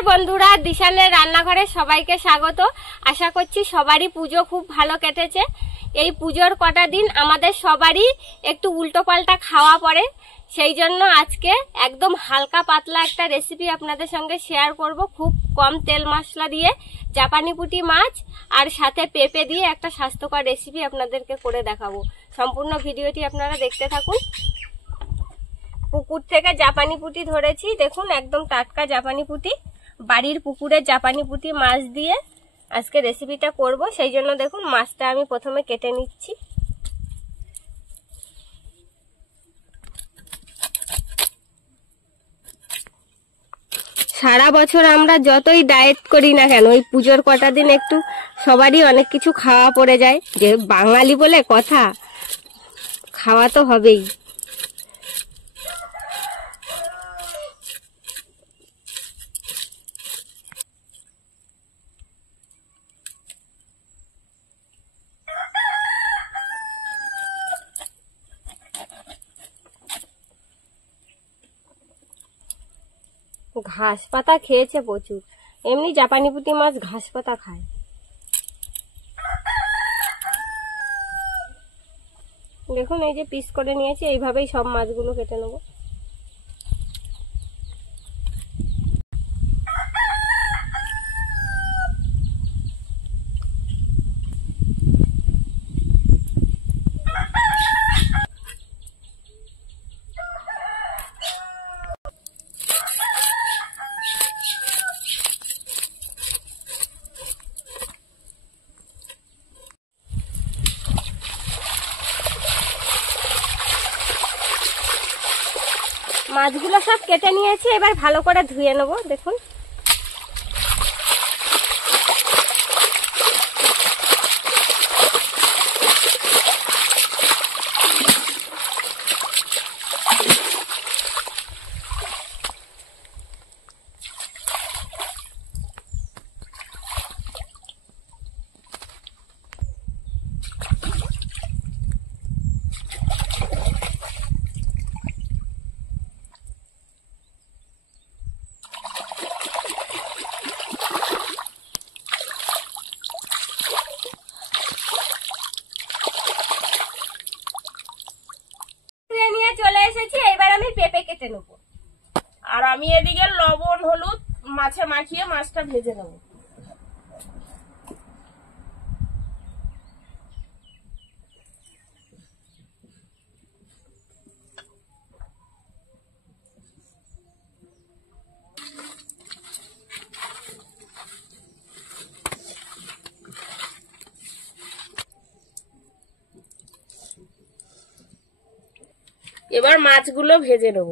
নমস্কার বন্ধুরা, দিশানের রান্নাঘরে সবাইকে স্বাগত। আশা করছি সবারই পুজো খুব ভালো কেটেছে। এই পুজোর কটা দিন আমাদের সবারই একটু উল্টো পাল্টা খাওয়া পড়ে, সেই জন্য আজকে একদম হালকা পাতলা একটা রেসিপি আপনাদের সঙ্গে শেয়ার করব। খুব কম তেল মশলা দিয়ে জাপানি পুঁটি মাছ আর সাথে পেঁপে দিয়ে একটা স্বাস্থ্যকর রেসিপি আপনাদেরকে করে দেখাবো। সম্পূর্ণ ভিডিওটি আপনারা দেখতে থাকুন। পুকুর থেকে জাপানি পুঁটি ধরেছি, দেখুন একদম টাটকা জাপানি পুঁটি। বাড়ির পুকুরের জাপানি পুঁটি মাছ দিয়ে আজকে রেসিপিটা করব, সেই জন্য দেখুন মাছটা আমি প্রথমে কেটে নিচ্ছি। সারা বছর আমরা যতই ডায়েট করি না কেন, ওই পুজোর কটা দিন একটু সবারই অনেক কিছু খাওয়া পড়ে যায়। যে বাঙালি বলে কথা, খাওয়া তো হবেই। ঘাস পাতা খেয়েছে প্রচুর, এমনি জাপানি পুঁটি মাছ ঘাস পাতা খায়। দেখুন এই যে পিস করে নিয়েছি, এইভাবেই সব মাছগুলো কেটে নেব। মাছগুলো সব কেটে নিয়েছি, এবার ভালো করে ধুয়ে নেব। দেখুন চলে এসেছি, এবার আমি পেঁপে কেটে নেব। আর আমি এদিকে লবণ হলুদ মাছে মাখিয়ে মাছটা ভেজে নেব। এবার মাছগুলো ভেজে নেব।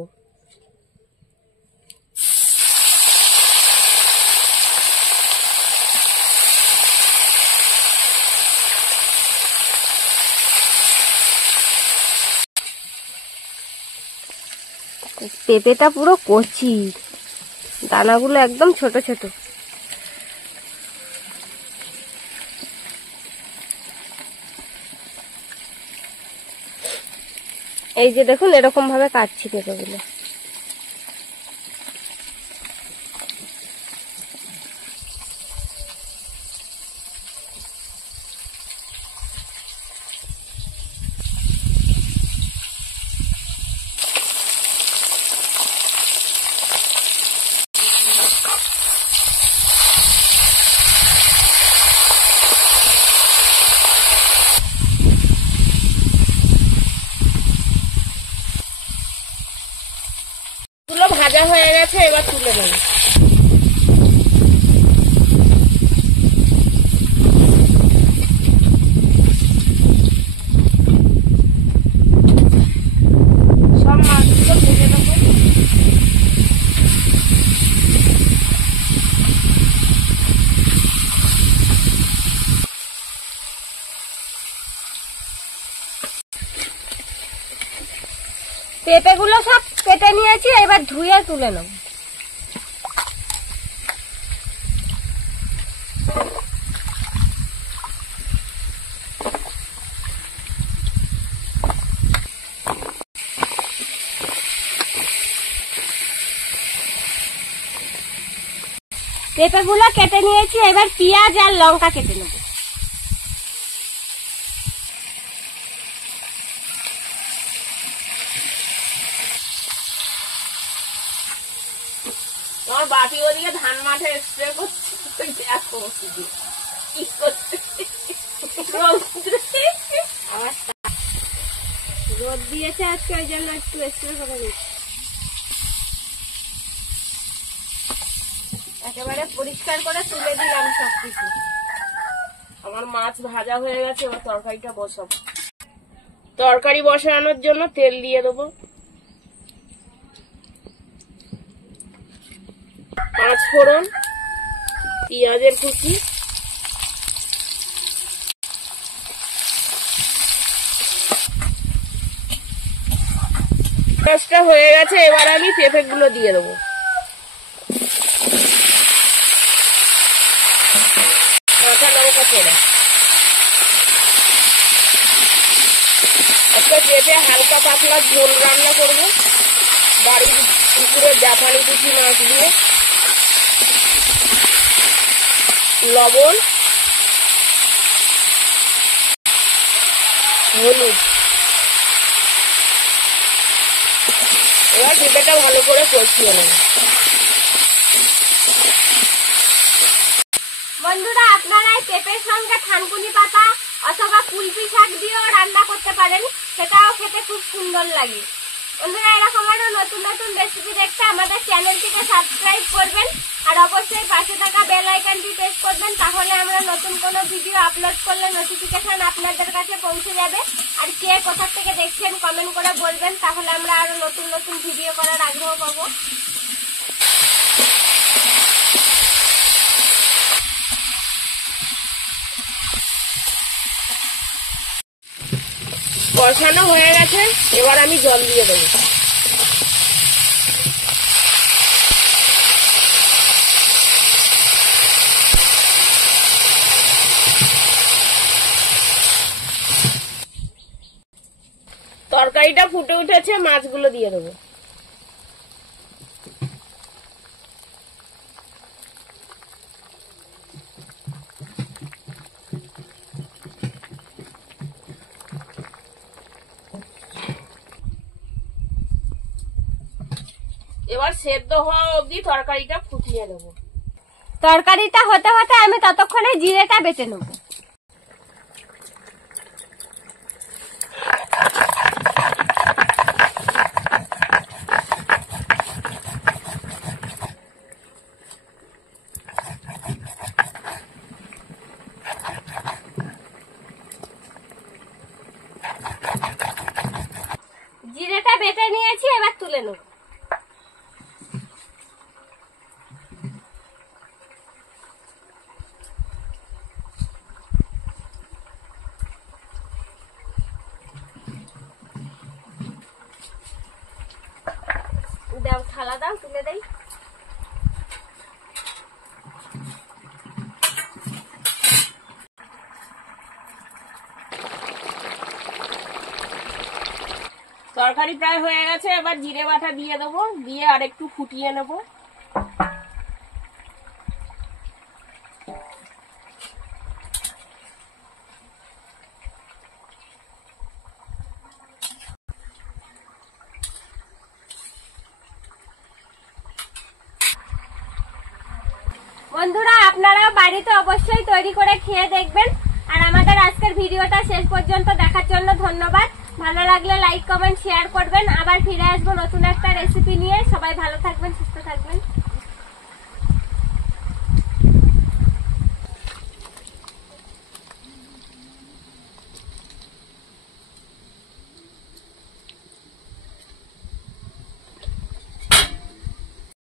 পেঁপেটা পুরো কচি, দানাগুলো একদম ছোট ছোট। এই যে দেখুন এরকম ভাবে কাটছি পেঁপেগুলো। ভাজা হয়ে গেছে, এবার তুলে নেব। সব মাছগুলো ভেজে নেব। পেঁপেগুলো সব কেটে নিয়েছি, এবার ধুয়ে তুলে নেব। পেঁপেগুলো কেটে নিয়েছি, এবার পেঁয়াজ আর লঙ্কা কেটে নেব। তোমার বাপি ওদিকে ধান মাঠে স্প্রে করছে, দেখো কি করছে। রোদ দিয়েছে আজকে, ওই জন্য একটু স্প্রে করে নিচ্ছি। একেবারে পরিষ্কার করে তুলে দিলাম সবকিছু। আমার মাছ ভাজা হয়ে গেছে, এবার তরকারিটা বসাবো। তরকারি বসানোর জন্য তেল দিয়ে দেবো, 5 ফোড়ন, পেঁয়াজের কুচি, পেঁয়াজটা হয়ে গেছে, এবার আমি পেঁপে গুলো দিয়ে দেবো। কাঁচা লঙ্কা পোড়া, একটা পেঁপে হালকা পাতলা ঝোল রান্না করবো বাড়ির পুকুরের জাপানি পুঁটি মাছ দিয়ে। লবণ, হলুদ, এবার পেঁপেটা ভালো করে কষিয়ে নেব। বন্ধুরা, আপনারা এই পেঁপের সঙ্গে থানকুনি পাতা অথবা কুলপি শাক দিয়েও রান্না করতে পারেন, সেটাও খেতে খুব সুন্দর লাগে। বন্ধুরা, এরকম আরো নতুন নতুন রেসিপি দেখতে আমাদের চ্যানেলটিকে সাবস্ক্রাইব করবেন আর অবশ্যই পাশে থাকা বেল আইকনটি প্রেস করবেন, তাহলে আমরা নতুন কোনো ভিডিও আপলোড করলে নোটিফিকেশন আপনাদের কাছে পৌঁছে যাবে। আর কে কোথা থেকে দেখছেন কমেন্ট করে বলবেন, তাহলে আমরা আরো নতুন নতুন ভিডিও করার আগ্রহ পাবো। কষানো হয়ে গেছে, এবার আমি জল দিয়ে দেবো। তরকারিটা ফুটে উঠেছে, মাছগুলো দিয়ে দেবো। এবার সেদ্ধ হওয়া অবধি তরকারিটা ফুটিয়ে নেব। তরকারিটা হতে হতে আমি ততক্ষণে জিরেটা বেটে নেব। জিরেটা বেটে নিয়েছি, এবার তুলে নেব। দাও, থালা দাও, তুলে দেই। তরকারি প্রায় হয়ে গেছে, এবার জিরে বাটা দিয়ে দেবো, দিয়ে আর একটু ফুটিয়ে নেব। বন্ধুরা, আপনারাও বাড়িতে অবশ্যই তৈরি করে খেয়ে দেখবেন। আর আমাদের আজকের ভিডিওটা শেষ পর্যন্ত দেখার জন্য ধন্যবাদ। ভালো লাগলে লাইক, কমেন্ট, শেয়ার করবেন। আবার ফিরে আসবো নতুন একটা রেসিপি নিয়ে। সবাই ভালো থাকবেন, সুস্থ থাকবেন।